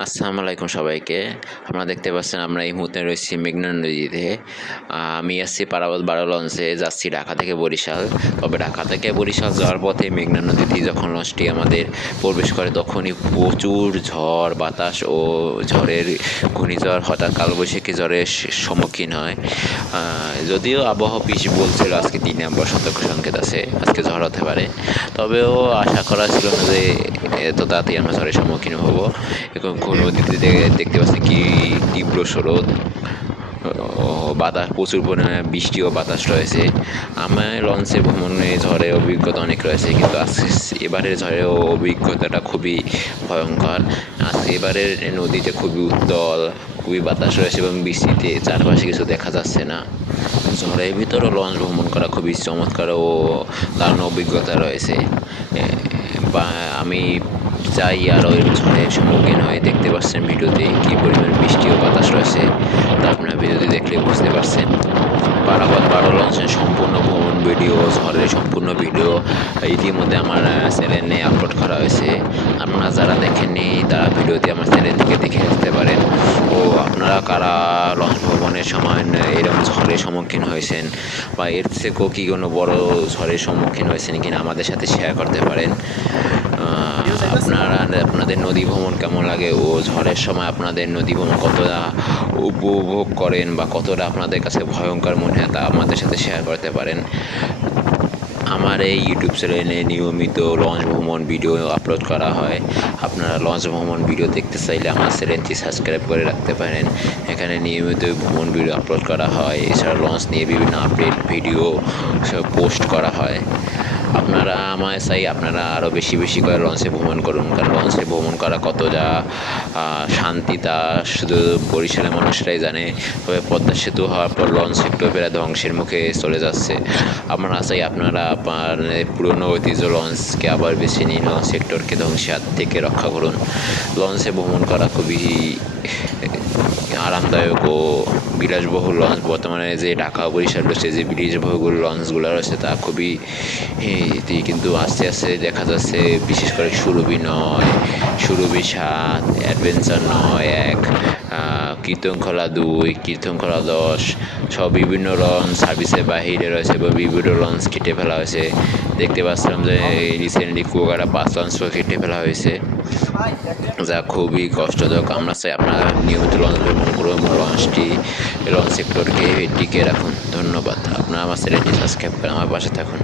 আসসালামু আলাইকুম সবাইকে। আপনারা দেখতে পাচ্ছেন আমরা এই মুহূর্তে রয়েছি মেঘনা নদীতে। আমি আসছি পারাবত 12 লঞ্চে যাচ্ছি ঢাকা থেকে বরিশাল। তবে ঢাকা থেকে বরিশাল যাওয়ার পথে মেঘনা নদীতে যখন লঞ্চটি আমাদের প্রবেশ করে তখনই প্রচুর ঝড় বাতাস ও ঝড়ের ঘূর্ণিঝড় হঠাৎ কালবৈশাখী ঝড়ের সম্মুখীন হয়। যদিও আবহাওয়া অফিস বলছিল আজকে 3 নম্বর সতর্ক সংকেত আছে, আজকে ঝড় হতে পারে। তবেও আশা করা ছিল না যে এত তাড়াতাড়ি আমরা ঝড়ের সম্মুখীন হব। এবং নদীতে দেখতে পাচ্ছি কি তীব্র স্রোত, বাতাস, প্রচুর পরিমাণে বৃষ্টি ও বাতাস রয়েছে। আমার লঞ্চে ভ্রমণে ঝড়ের অভিজ্ঞতা অনেক রয়েছে, কিন্তু এবারের ঝড়ের অভিজ্ঞতাটা খুবই ভয়ঙ্কর। এবারের নদীতে খুবই উত্তাল, খুবই বাতাস রয়েছে এবং বৃষ্টিতে চারপাশে কিছু দেখা যাচ্ছে না। ঝড়ের ভিতরেও লঞ্চ ভ্রমণ করা খুবই চমৎকার ও দারুণ অভিজ্ঞতা রয়েছে। বা আমি চাই আরও ঝড়ের সম্মুখীন হয়ে। দেখতে পাচ্ছেন ভিডিওতে কী পরিমাণ বৃষ্টি ও বাতাস রয়েছে, তা আপনারা ভিডিওতে দেখলে বুঝতে পারছেন। পারাবত 12 লঞ্চের সম্পূর্ণ ভ্রমণ ভিডিও, ঝড়ের সম্পূর্ণ ভিডিও ইতিমধ্যে আমার চ্যানেলে আপলোড করা হয়েছে। আপনারা যারা দেখেননি তারা ভিডিওতে আমার চ্যানেল থেকে দেখে আসতে পারেন। ও আপনারা কারা লঞ্চ ভ্রমণের সময় এরকম ঝড়ের সম্মুখীন হয়েছেন বা এর থেকেও কি কোনো বড় ঝড়ের সম্মুখীন হয়েছেন কিনা আমাদের সাথে শেয়ার করতে পারেন। আপনাদের নদী ভ্রমণ কেমন লাগে ও ঝড়ের সময় আপনাদের নদী ভ্রমণ কতটা উপভোগ করেন বা কতটা আপনাদের কাছে ভয়ঙ্কর মনে হয় তা আমাদের সাথে শেয়ার করতে পারেন। আমার এই ইউটিউব চ্যানেলে নিয়মিত লঞ্চ ভ্রমণ ভিডিও আপলোড করা হয়। আপনারা লঞ্চ ভ্রমণ ভিডিও দেখতে চাইলে আমার চ্যানেলটি সাবস্ক্রাইব করে রাখতে পারেন। এখানে নিয়মিত ভ্রমণ ভিডিও আপলোড করা হয়। এছাড়া লঞ্চ নিয়ে বিভিন্ন আপডেট ভিডিও সব পোস্ট করা হয়। আপনারা আমায় চাই আপনারা আরও বেশি বেশি করে লঞ্চে ভ্রমণ করুন, কারণ লঞ্চে ভ্রমণ করা কতটা শান্তি তা শুধু বরিশালের মানুষরাই জানে। তবে পদ্মা সেতু হওয়ার পর লঞ্চ সেক্টর প্রায় ধ্বংসের মুখে চলে যাচ্ছে। আমরা চাই আপনারা আপনার পুরনো ঐতিহ্য লঞ্চকে আবার বেছে নিন, লঞ্চ সেক্টরকে ধ্বংসের হাত থেকে রক্ষা করুন। লঞ্চে ভ্রমণ করা খুবই আরামদায়ক ও বিলাসবহুল লঞ্চ। বর্তমানে যে ঢাকা বরিশাল রয়েছে যে বিলাসবহুল লঞ্চগুলো রয়েছে তা খুবই কিন্তু আস্তে আস্তে দেখা যাচ্ছে, বিশেষ করে সুরভি 9, সুরভি 7, অ্যাডভেঞ্চার 9-1, কীর্তনখোলা 2, কীর্তনখোলা 10 সব বিভিন্ন লঞ্চ সার্ভিসের বাহিরে রয়েছে এবং বিভিন্ন লঞ্চ কেটে ফেলা হয়েছে। দেখতে পাচ্ছিলাম যে রিসেন্টলি কুয়াকাটা 5 লঞ্চও কেটে ফেলা হয়েছে, যা খুবই কষ্টদায়ক। আমরা চাই আপনারা নিয়মিত লঞ্চ ভ্রমণ করুন, লঞ্চ সেক্টরকে টিকিয়ে রাখুন। ধন্যবাদ। আপনারা আমার চ্যানেলটি সাবস্ক্রাইব করে আমার পাশে থাকুন।